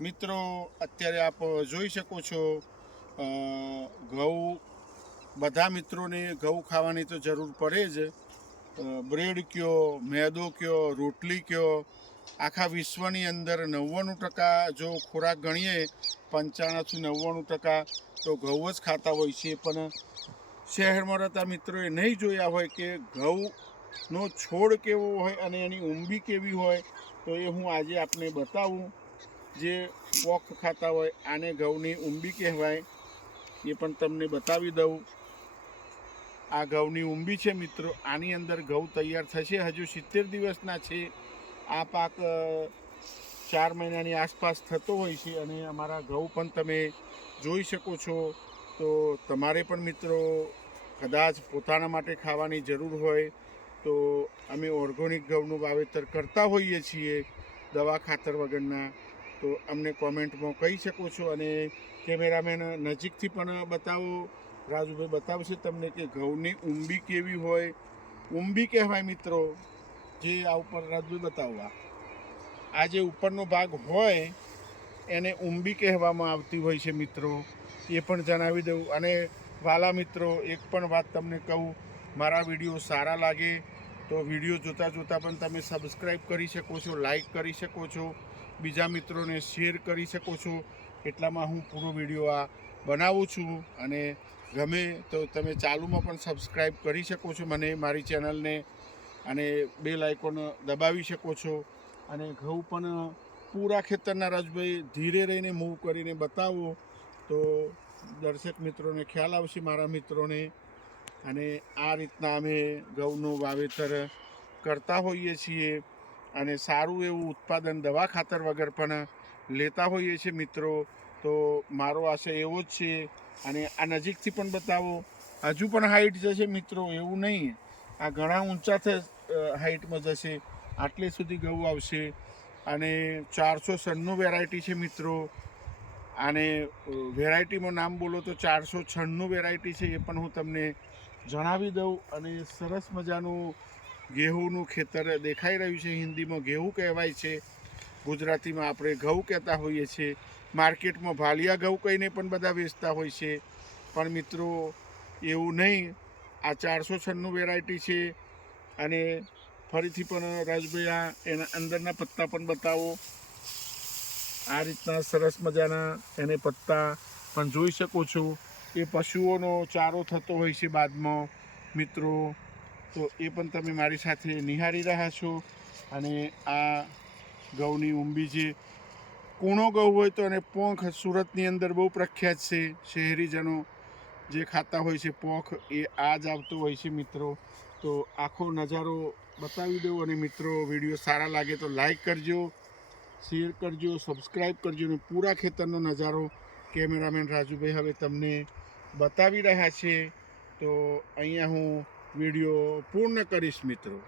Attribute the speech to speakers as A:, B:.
A: મિત્રો, અત્યારે આપ જોઈ શકો છો ઘઉં, બધા મિત્રોને ઘઉં ખાવાની તો જરૂર પડે જ. બ્રેડ કયો, મેદો કયો, રોટલી કયો, આખા વિશ્વની અંદર નવ્વાણું ટકા જો ખોરાક ગણીએ પંચાણુંથી નવ્વાણું ટકા તો ઘઉં જ ખાતા હોય છે. પણ શહેરમાં રહેતા મિત્રોએ નહીં જોયા હોય કે ઘઉંનો છોડ કેવો હોય અને એની ઊંબી કેવી હોય, તો એ હું આજે આપને બતાવું. જે પોક ખાતા હોય, આને ઘઉંની ઊંબી કહેવાય. એ પણ તમને બતાવી દઉં. આ ઘઉંની ઊંબી છે મિત્રો. આની અંદર ઘઉં તૈયાર થશે. હજુ સિત્તેર દિવસના છે. આ પાક ચાર મહિનાની આસપાસ થતો હોય છે અને અમારા ઘઉં પણ તમે જોઈ શકો છો. તો તમારે પણ મિત્રો કદાચ પોતાના માટે ખાવાની જરૂર હોય, તો અમે ઓર્ગોનિક ઘઉંનું વાવેતર કરતા હોઈએ છીએ દવા ખાતર વગરના. તો અમને કોમેન્ટમાં કહી શકો છો અને કેમેરામેન નજીકથી પણ બતાવો. રાજુભાઈ બતાવશે તમને કે ઘઉંની ઊંબી કેવી હોય. ઊંબી કહેવાય મિત્રો. જે આ ઉપર રાજુભાઈ બતાવવા આ જે ઉપરનો ભાગ હોય, એને ઊંબી કહેવામાં આવતી હોય છે મિત્રો. એ પણ જણાવી દઉં. અને વાલા મિત્રો, એક પણ વાત તમને કહું. મારા વીડિયો સારા લાગે તો વીડિયો જોતાં જોતાં પણ તમે સબસ્ક્રાઈબ કરી શકો છો લાઈક કરી શકો છો. બીજા મિત્રોને શેર કરી શકો છો. એટલામાં હું પૂરો વીડિયો આ બનાવું છું અને ગમે તો તમે ચાલુમાં પણ સબસ્ક્રાઈબ કરી શકો છો મને, મારી ચેનલને અને બે લાઇકોન દબાવી શકો છો. અને ઘઉં પણ પૂરા ખેતરના રાજભાઈ ધીરે રહીને મૂવ કરીને બતાવો. તો દર્શક મિત્રોને ખ્યાલ આવશે મારા મિત્રોને. અને આ રીતના અમે ઘઉંનું વાવેતર કરતા હોઈએ છીએ. અને સારું એવું ઉત્પાદન દવા ખાતર વગર પણ લેતા હોઈએ છીએ મિત્રો. તો મારો આશય એવો જ છે. અને આ નજીકથી પણ બતાવો. હજુ પણ હાઈટ જશે મિત્રો, એવું નહીં. આ ઘણા ઊંચા થ હાઈટમાં જશે. આટલે સુધી ઘઉં આવશે. અને ચારસો સન્નું વેરાયટી છે મિત્રો. અને વેરાયટીમાં નામ બોલો તો ચારસો છન્નું વેરાયટી છે એ પણ હું તમને જણાવી દઉં. અને સરસ મજાનું ગેહુંનું ખેતર દેખાઈ રહ્યું છે, હિન્દીમાં ઘેવું કહેવાય છે. ગુજરાતીમાં આપણે ઘઉં કહેતા હોઈએ છીએ. માર્કેટમાં ભાલિયા ઘઉં કહીને પણ બધા વેચતા હોય છે. પણ મિત્રો, એવું નહીં. આ ચારસો છન્નું વેરાયટી છે અને ફરીથી પણ રાજભાઈ, આ એના અંદરના પત્તા પણ બતાવો. આ રીતના સરસ મજાના એને પત્તા પણ જોઈ શકો છો. એ પશુઓનો ચારો થતો હોય છે બાદમાં. મિત્રો તો એ પણ તમે મારી સાથે નિહાળી રહ્યા છો. અને આ ગૌની ઊંબી જે કૂણો ગૌ હોય તો અને પોંખ સુરતની અંદર બહુ પ્રખ્યાત છે. શહેરીજનો જે ખાતા હોય છે પોંખ એ આ જ આવતો હોય છે મિત્રો. તો આખો નજારો બતાવી દઉં અને મિત્રો વીડિયો સારા લાગે તો લાઈક કરજો, શેર કરજો, સબસ્ક્રાઈબ કરજો અને પૂરા ખેતરનો નજારો કેમેરામેન રાજુભાઈ હવે તમને બતાવી રહ્યા છે. તો અહીંયા હું વીડિયો પૂર્ણ કરીશ મિત્રો.